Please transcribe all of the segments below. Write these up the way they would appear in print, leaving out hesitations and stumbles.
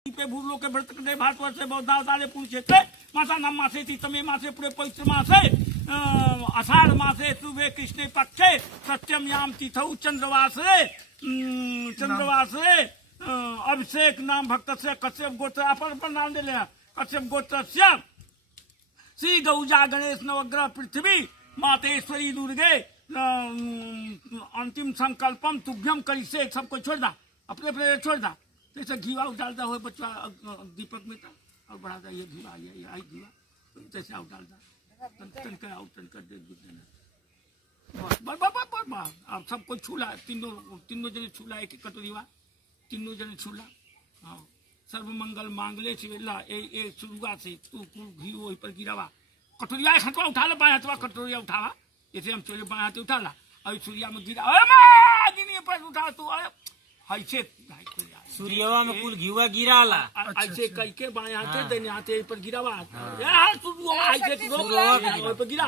पे भूलो के व्रत करे भारतवर्ष से बौद्धावतारे पूछे थे मासा नाम मासे थी तमे मासे पूरे पवित्र मासे आषाढ़ मासे सुबह कृष्ण पक्षे सत्यम याम तिथौ चंद्रवासे अभिषेक नाम भक्त से कश्यप गोत्र अपन नाम दे लिया कश्यप गोत्र से श्री गौजा गणेश नवग्रह पृथ्वी मातेश्वरी दुर्गे अंतिम संकल्पम तुभ्यम करी से सबको छोड़ दा अपने अपने छोड़ दा जैसे घीवा डालता हो बच्चा दीपक में था और बढ़ाता ये घीवा ये आई घीवा जैसे आउट डालता तनकर आउट तनकर दे देना अब सबको छूला तीनों जने छूला एक कटोरीवा तीनों जने छूला हाँ सर्व मंगल मांगले शिवेला ए शुरुआत से तू घी वही पर गिरावा कटोरिया हाथवा उठा ला बाएं हाथवा कटोरिया उठावा जैसे हम चोरे बाएं हाथ उठा ला अभी सूर्या में गिरा पर उठा तू ऐसे सूर्यवा में कुल घीवा गिराला ऐसे कई के बाएं हाथे देने हाथे पर गिरावा ऐसे पर गिरा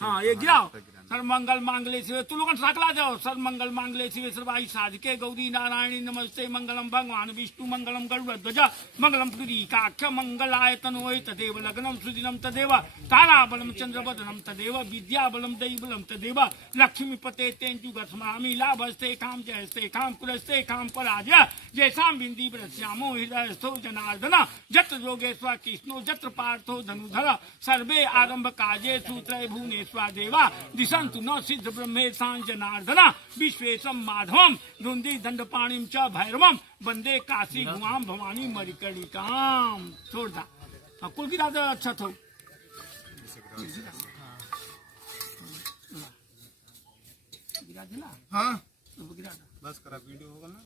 हाँ ये गिराओ सर मंगल मांगले शिव तू लोगन सकला जाओ सर मंगल मांगले शिव सर्वाई साधके गौरी नारायणी नमस्ते मंगलम भगवान विष्णु मंगलम गरुड़ ध्वज मंगलम पुरीकाक्ष मंगलाय तनोय तदेव लग्नम सुदिनम तदेव ताराबलम चंद्रवदनम तदेव विद्याबलम दैवबलम तदेव लक्ष्मीपते तेंजुगस्मामि लाभस्ते काम जयस्ते काम कुलस्ते काम पराजय जैसाम बिंदी प्रश्यामो हृदयस्थो जनार्दन जत्र योगेश्वर कृष्णो जत्र पार्थो धनुधर सर्वे आरंभ काजे सूत्रय भुवनेश्वर देवा दिशंतु न सिद्ध ब्रह्मेशां जनार्दन विश्वेशम माधवम रुंदी दंडपाणिम च भैरवम वंदे काशी गुआम भवानी मरिकलिकाम छोड़ दा कुल गिरा दे अच्छा थो गिरा दिला हाँ गिरा बस करा वीडियो होगा ना।